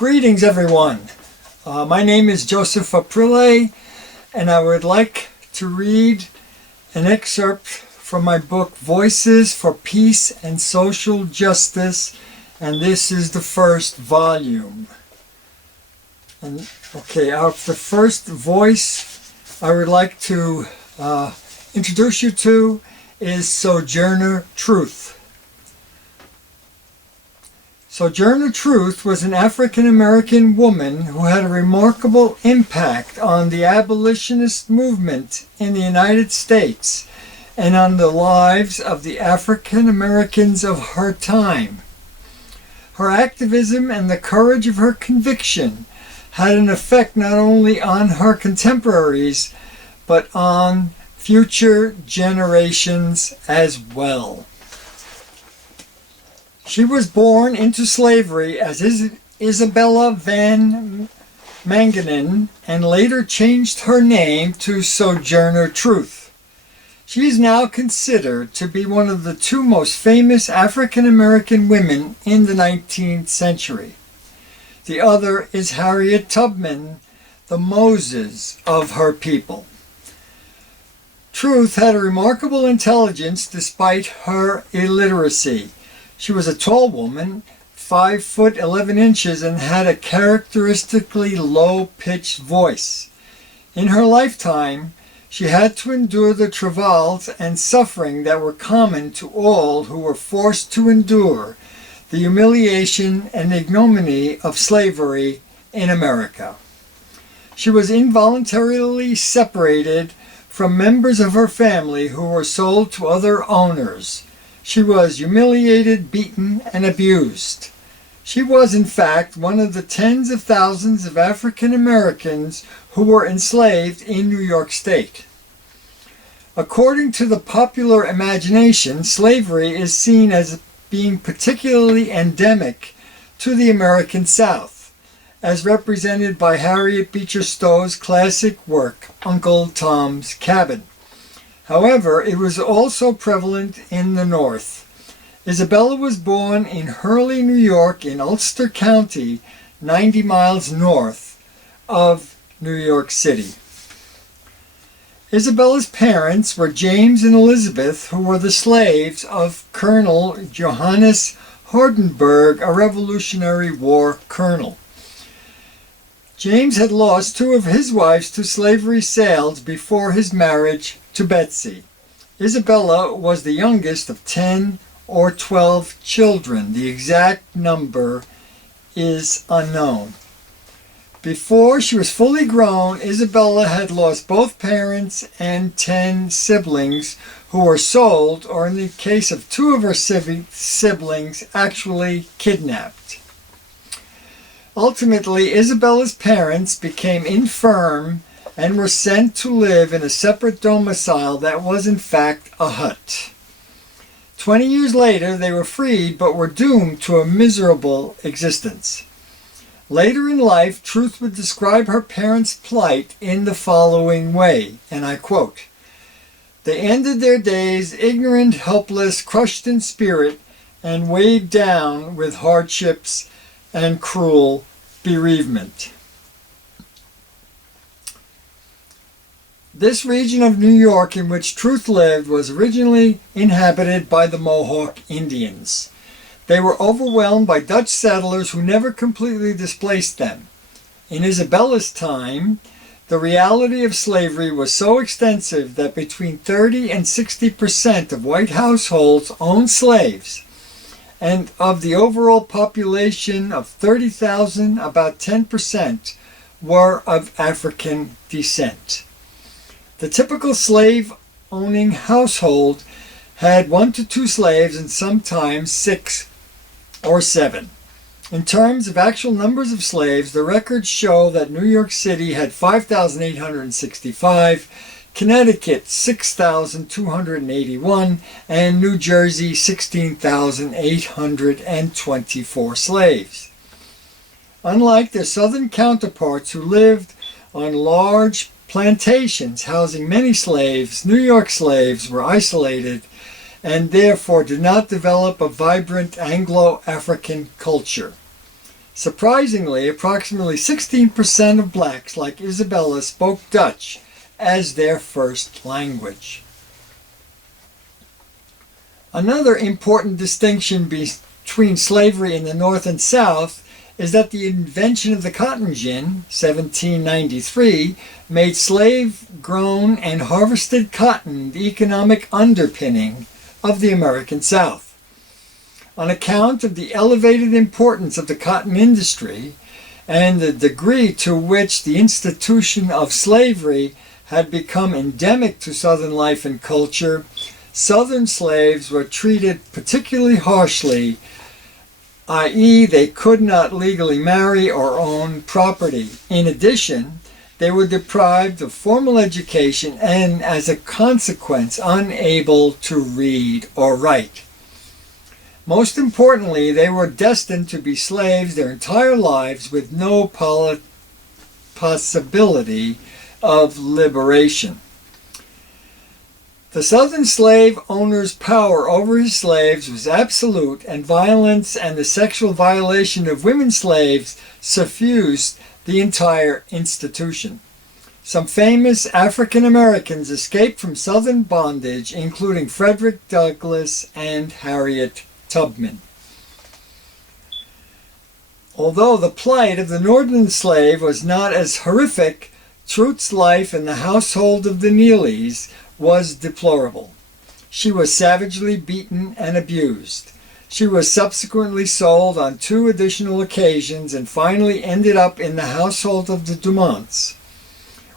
Greetings, everyone. My name is Joseph Aprile, and I would like to read an excerpt from my book, Voices for Peace and Social Justice, and this is the first volume. The first voice I would like to introduce you to is Sojourner Truth. Sojourner Truth was an African-American woman who had a remarkable impact on the abolitionist movement in the United States and on the lives of the African-Americans of her time. Her activism and the courage of her conviction had an effect not only on her contemporaries, but on future generations as well. She was born into slavery as Isabella Van Mangenen and later changed her name to Sojourner Truth. She is now considered to be one of the two most famous African-American women in the 19th century. The other is Harriet Tubman, the Moses of her people. Truth had a remarkable intelligence despite her illiteracy. She was a tall woman, 5 foot 11 inches, and had a characteristically low-pitched voice. In her lifetime, she had to endure the travails and suffering that were common to all who were forced to endure the humiliation and ignominy of slavery in America. She was involuntarily separated from members of her family who were sold to other owners. She was humiliated, beaten, and abused. She was, in fact, one of the tens of thousands of African Americans who were enslaved in New York State. According to the popular imagination, slavery is seen as being particularly endemic to the American South, as represented by Harriet Beecher Stowe's classic work, Uncle Tom's Cabin. However, it was also prevalent in the North. Isabella was born in Hurley, New York, in Ulster County, 90 miles north of New York City. Isabella's parents were James and Elizabeth, who were the slaves of Colonel Johannes Hardenberg, a Revolutionary War colonel. James had lost 2 of his wives to slavery sales before his marriage to Betsy. Isabella was the youngest of 10 or 12 children. The exact number is unknown. Before she was fully grown, Isabella had lost both parents and 10 siblings who were sold, or in the case of 2 of her siblings, actually kidnapped. Ultimately, Isabella's parents became infirm and were sent to live in a separate domicile that was in fact a hut. 20 years later, they were freed but were doomed to a miserable existence. Later in life, Truth would describe her parents' plight in the following way, and I quote, "They ended their days ignorant, helpless, crushed in spirit, and weighed down with hardships and cruel bereavement." This region of New York in which Truth lived was originally inhabited by the Mohawk Indians. They were overwhelmed by Dutch settlers who never completely displaced them. In Isabella's time, the reality of slavery was so extensive that between 30 and 60% of white households owned slaves, and of the overall population of 30,000, about 10% were of African descent. The typical slave-owning household had 1 to 2 slaves and sometimes 6 or 7. In terms of actual numbers of slaves, the records show that New York City had 5,865, Connecticut 6,281, and New Jersey 16,824 slaves. Unlike their southern counterparts who lived on large plantations housing many slaves, New York slaves were isolated and therefore did not develop a vibrant Anglo-African culture. Surprisingly, approximately 16% of blacks like Isabella spoke Dutch as their first language. Another important distinction between slavery in the North and South is that the invention of the cotton gin, 1793, made slave-grown and harvested cotton the economic underpinning of the American South. On account of the elevated importance of the cotton industry and the degree to which the institution of slavery had become endemic to Southern life and culture, Southern slaves were treated particularly harshly, i.e., they could not legally marry or own property. In addition, they were deprived of formal education and, as a consequence, unable to read or write. Most importantly, they were destined to be slaves their entire lives with no possibility of liberation. The Southern slave owner's power over his slaves was absolute, and violence and the sexual violation of women slaves suffused the entire institution. Some famous African Americans escaped from Southern bondage, including Frederick Douglass and Harriet Tubman. Although the plight of the Northern slave was not as horrific, Truth's life in the household of the Neelys was deplorable. She was savagely beaten and abused. She was subsequently sold on 2 additional occasions and finally ended up in the household of the Dumonts,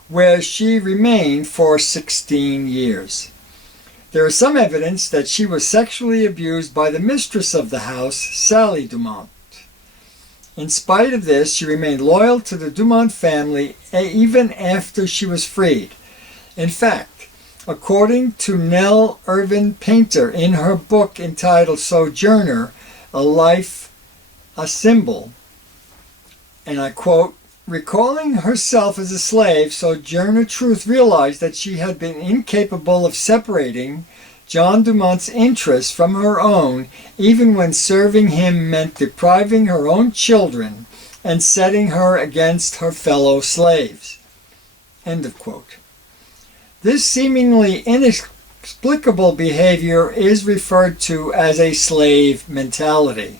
where she remained for 16 years. There is some evidence that she was sexually abused by the mistress of the house, Sally Dumont. In spite of this, she remained loyal to the Dumont family even after she was freed. In fact, according to Nell Irvin Painter in her book entitled Sojourner, A Life, a Symbol, and I quote, "Recalling herself as a slave, Sojourner Truth realized that she had been incapable of separating John Dumont's interests from her own, even when serving him meant depriving her own children and setting her against her fellow slaves." End of quote. This seemingly inexplicable behavior is referred to as a slave mentality.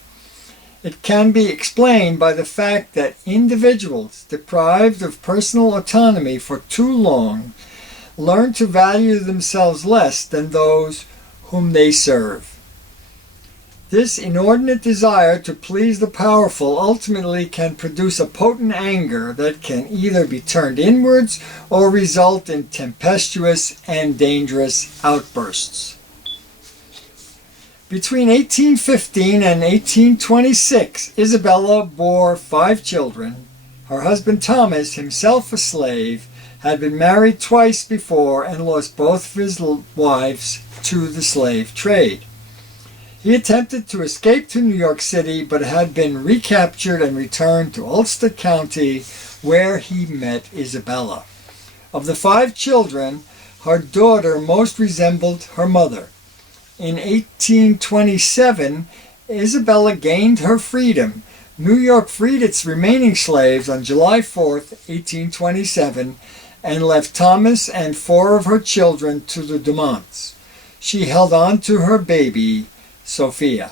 It can be explained by the fact that individuals deprived of personal autonomy for too long learn to value themselves less than those whom they serve. This inordinate desire to please the powerful ultimately can produce a potent anger that can either be turned inwards or result in tempestuous and dangerous outbursts. Between 1815 and 1826, Isabella bore 5 children. Her husband Thomas, himself a slave, had been married twice before and lost both of his wives to the slave trade. He attempted to escape to New York City, but had been recaptured and returned to Ulster County, where he met Isabella. Of the 5 children, her daughter most resembled her mother. In 1827, Isabella gained her freedom. New York freed its remaining slaves on July 4th, 1827, and left Thomas and 4 of her children to the Dumonts. She held on to her baby, Sophia.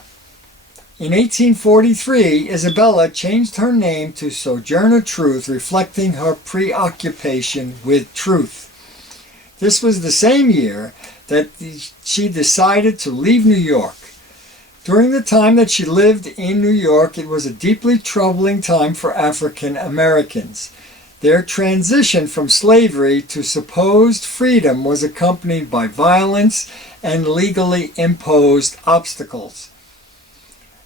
In 1843, Isabella changed her name to Sojourner Truth, reflecting her preoccupation with truth. This was the same year that she decided to leave New York. During the time that she lived in New York, it was a deeply troubling time for African Americans. Their transition from slavery to supposed freedom was accompanied by violence and legally imposed obstacles.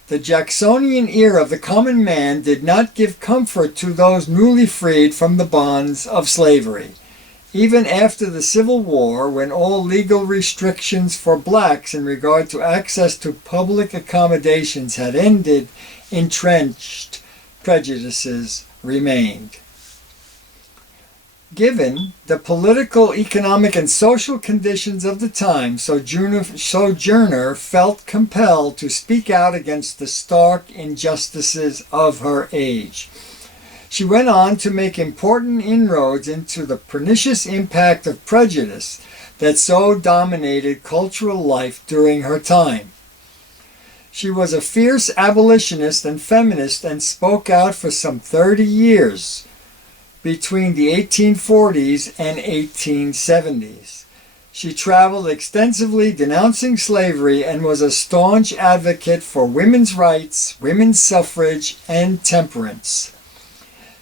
The Jacksonian era of the common man did not give comfort to those newly freed from the bonds of slavery. Even after the Civil War, when all legal restrictions for blacks in regard to access to public accommodations had ended, entrenched prejudices remained. Given the political, economic, and social conditions of the time, Sojourner felt compelled to speak out against the stark injustices of her age. She went on to make important inroads into the pernicious impact of prejudice that so dominated cultural life during her time. She was a fierce abolitionist and feminist and spoke out for some 30 years between the 1840s and 1870s. She traveled extensively denouncing slavery and was a staunch advocate for women's rights, women's suffrage, and temperance.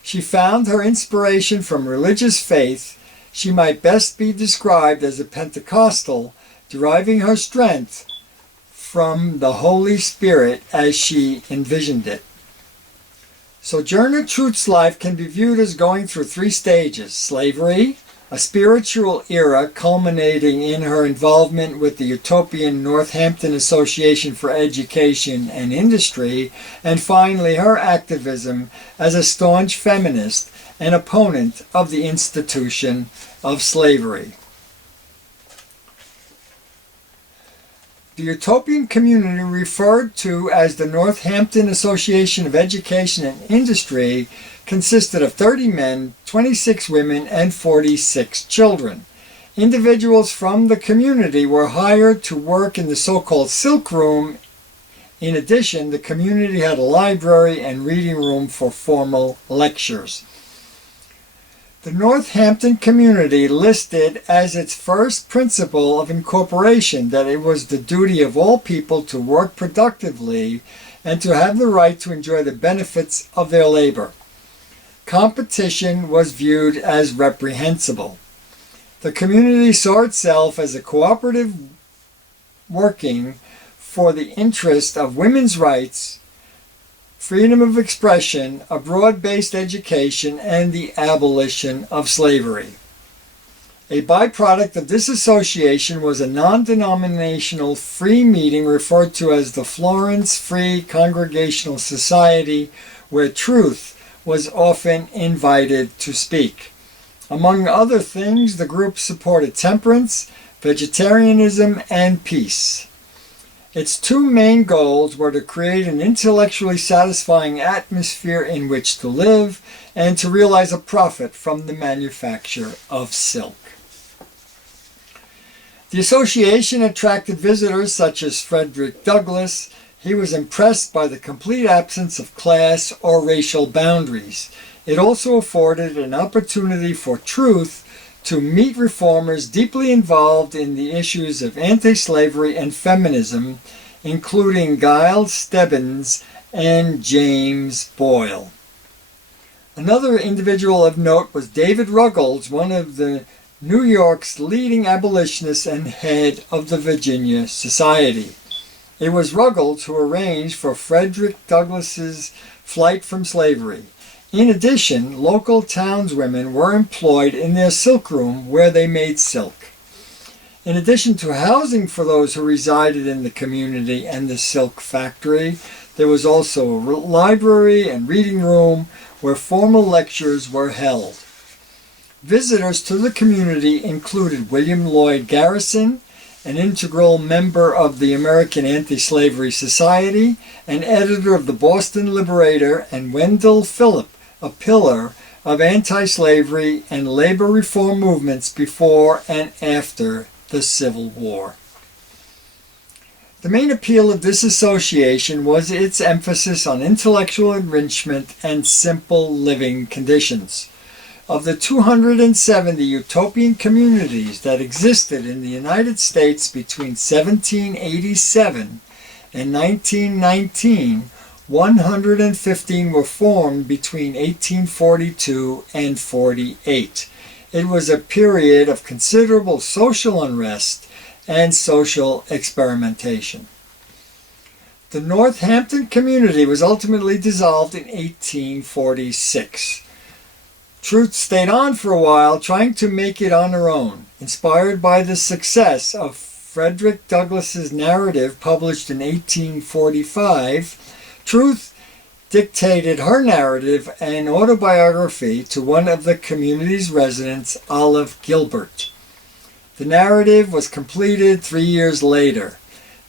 She found her inspiration from religious faith. She might best be described as a Pentecostal, deriving her strength from the Holy Spirit as she envisioned it. Sojourner Truth's life can be viewed as going through three stages: slavery, a spiritual era culminating in her involvement with the utopian Northampton Association for Education and Industry, and finally her activism as a staunch feminist and opponent of the institution of slavery. The utopian community, referred to as the Northampton Association of Education and Industry, consisted of 30 men, 26 women, and 46 children. Individuals from the community were hired to work in the so-called Silk Room. In addition, the community had a library and reading room for formal lectures. The Northampton community listed as its first principle of incorporation that it was the duty of all people to work productively and to have the right to enjoy the benefits of their labor. Competition was viewed as reprehensible. The community saw itself as a cooperative working for the interest of women's rights, freedom of expression, a broad-based education, and the abolition of slavery. A byproduct of this association was a non-denominational free meeting referred to as the Florence Free Congregational Society, where truth was often invited to speak. Among other things, the group supported temperance, vegetarianism, and peace. Its two main goals were to create an intellectually satisfying atmosphere in which to live and to realize a profit from the manufacture of silk. The association attracted visitors such as Frederick Douglass. He was impressed by the complete absence of class or racial boundaries. It also afforded an opportunity for Truth to meet reformers deeply involved in the issues of anti-slavery and feminism, including Giles Stebbins and James Boyle. Another individual of note was David Ruggles, one of New York's leading abolitionists and head of the Virginia Society. It was Ruggles who arranged for Frederick Douglass's flight from slavery. In addition, local townswomen were employed in their silk room where they made silk. In addition to housing for those who resided in the community and the silk factory, there was also a library and reading room where formal lectures were held. Visitors to the community included William Lloyd Garrison, an integral member of the American Anti-Slavery Society, and editor of the Boston Liberator, and Wendell Phillips, a pillar of anti-slavery and labor reform movements before and after the Civil War. The main appeal of this association was its emphasis on intellectual enrichment and simple living conditions. Of the 270 utopian communities that existed in the United States between 1787 and 1919, 115 were formed between 1842 and 48. It was a period of considerable social unrest and social experimentation. The Northampton community was ultimately dissolved in 1846. Truth stayed on for a while, trying to make it on her own. Inspired by the success of Frederick Douglass's narrative published in 1845, Truth dictated her narrative and autobiography to one of the community's residents, Olive Gilbert. The narrative was completed 3 years later.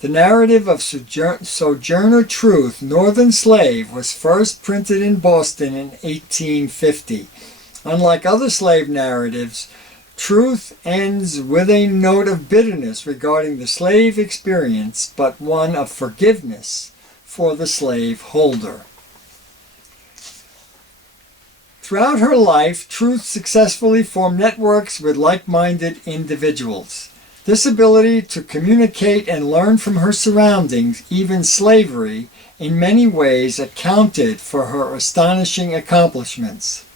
The narrative of Sojourner Truth, Northern Slave, was first printed in Boston in 1850. Unlike other slave narratives, Truth ends with a note of bitterness regarding the slave experience, but one of forgiveness for the slave holder. Throughout her life, Truth successfully formed networks with like-minded individuals. This ability to communicate and learn from her surroundings, even slavery, in many ways accounted for her astonishing accomplishments.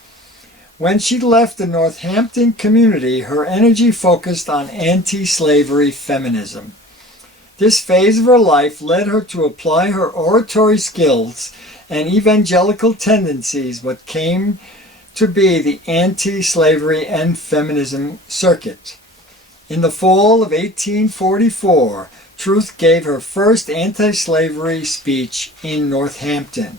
When she left the Northampton community, her energy focused on anti-slavery feminism. This phase of her life led her to apply her oratory skills and evangelical tendencies what came to be the anti-slavery and feminism circuit. In the fall of 1844, Truth gave her first anti-slavery speech in Northampton.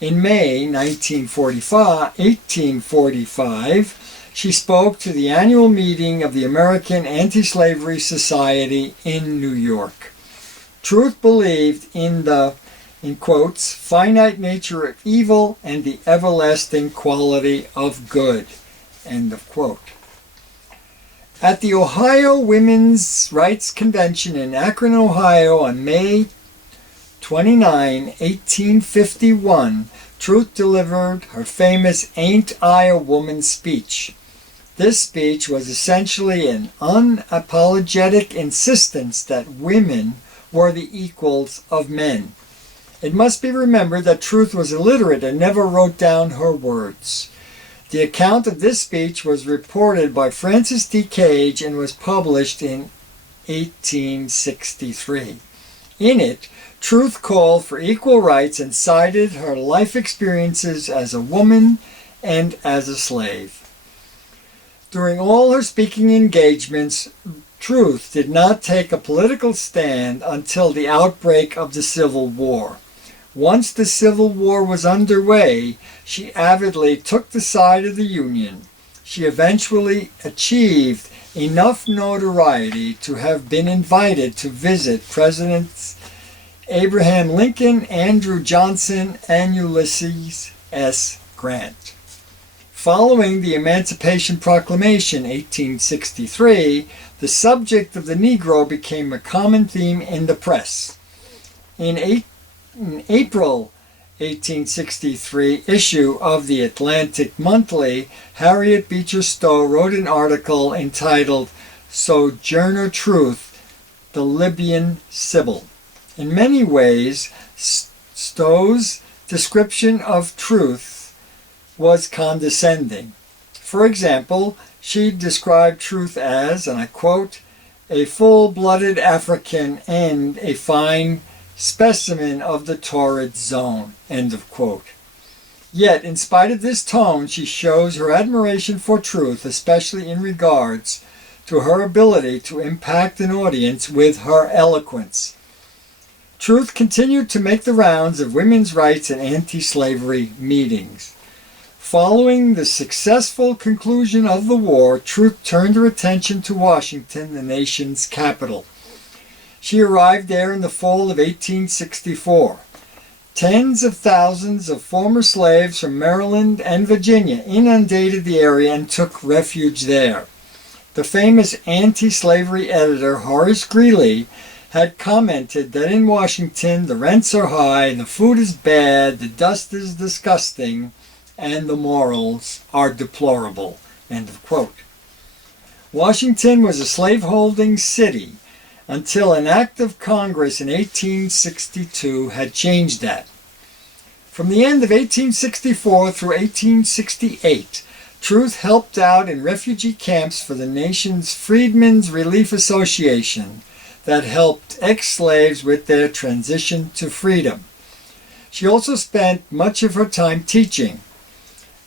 In May 1845, she spoke to the annual meeting of the American Anti-Slavery Society in New York. Truth believed in the, in quotes, finite nature of evil and the everlasting quality of good, end of quote. At the Ohio Women's Rights Convention in Akron, Ohio on May 29, 1851, Truth delivered her famous Ain't I a Woman speech. This speech was essentially an unapologetic insistence that women were the equals of men. It must be remembered that Truth was illiterate and never wrote down her words. The account of this speech was reported by Francis D. Cage and was published in 1863. In it, Truth called for equal rights and cited her life experiences as a woman and as a slave. During all her speaking engagements, Truth did not take a political stand until the outbreak of the Civil War. Once the Civil War was underway, she avidly took the side of the Union. She eventually achieved enough notoriety to have been invited to visit Presidents Abraham Lincoln, Andrew Johnson, and Ulysses S. Grant. Following the Emancipation Proclamation, 1863, the subject of the Negro became a common theme in the press. In April 1863 issue of the Atlantic Monthly, Harriet Beecher Stowe wrote an article entitled Sojourner Truth, the Libyan Sibyl. In many ways, Stowe's description of Truth was condescending. For example, she described Truth as, and I quote, a full-blooded African and a fine specimen of the torrid zone, end of quote. Yet, in spite of this tone, she shows her admiration for Truth, especially in regards to her ability to impact an audience with her eloquence. Truth continued to make the rounds of women's rights and anti-slavery meetings. Following the successful conclusion of the war, Truth turned her attention to Washington, the nation's capital. She arrived there in the fall of 1864. Tens of thousands of former slaves from Maryland and Virginia inundated the area and took refuge there. The famous anti-slavery editor Horace Greeley had commented that in Washington the rents are high, the food is bad, the dust is disgusting, and the morals are deplorable, end of quote. Washington was a slaveholding city until an act of Congress in 1862 had changed that. From the end of 1864 through 1868, Truth helped out in refugee camps for the nation's Freedmen's Relief Association that helped ex-slaves with their transition to freedom. She also spent much of her time teaching.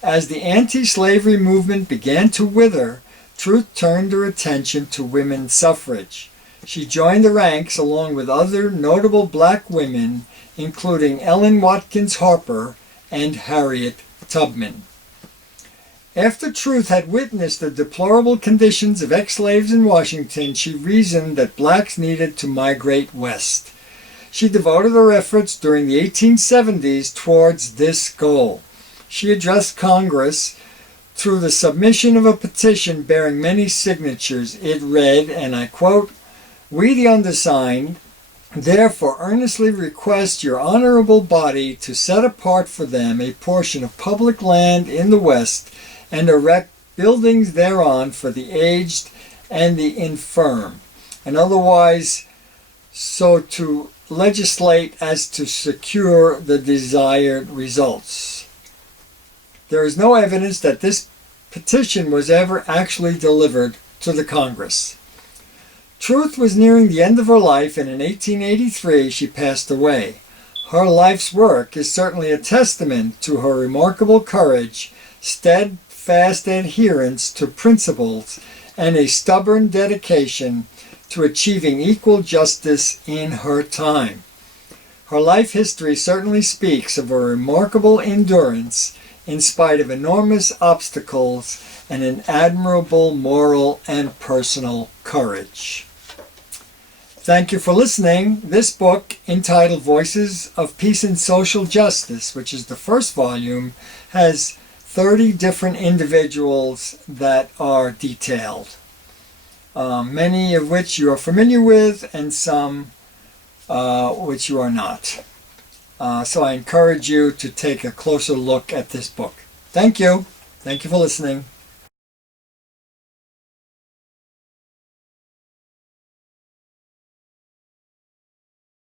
As the anti-slavery movement began to wither, Truth turned her attention to women's suffrage. She joined the ranks along with other notable black women, including Ellen Watkins Harper and Harriet Tubman. After Truth had witnessed the deplorable conditions of ex-slaves in Washington, she reasoned that blacks needed to migrate west. She devoted her efforts during the 1870s towards this goal. She addressed Congress through the submission of a petition bearing many signatures. It read, and I quote, "We, the undersigned, therefore earnestly request your honorable body to set apart for them a portion of public land in the West and erect buildings thereon for the aged and the infirm, and otherwise so to legislate as to secure the desired results." There is no evidence that this petition was ever actually delivered to the Congress. Truth was nearing the end of her life, and in 1883 she passed away. Her life's work is certainly a testament to her remarkable courage, steadfast adherence to principles, and a stubborn dedication to achieving equal justice in her time. Her life history certainly speaks of a remarkable endurance in spite of enormous obstacles and an admirable moral and personal courage. Thank you for listening. This book, entitled Voices of Peace and Social Justice, which is the first volume, has 30 different individuals that are detailed, many of which you are familiar with and some which you are not. So I encourage you to take a closer look at this book. Thank you. Thank you for listening.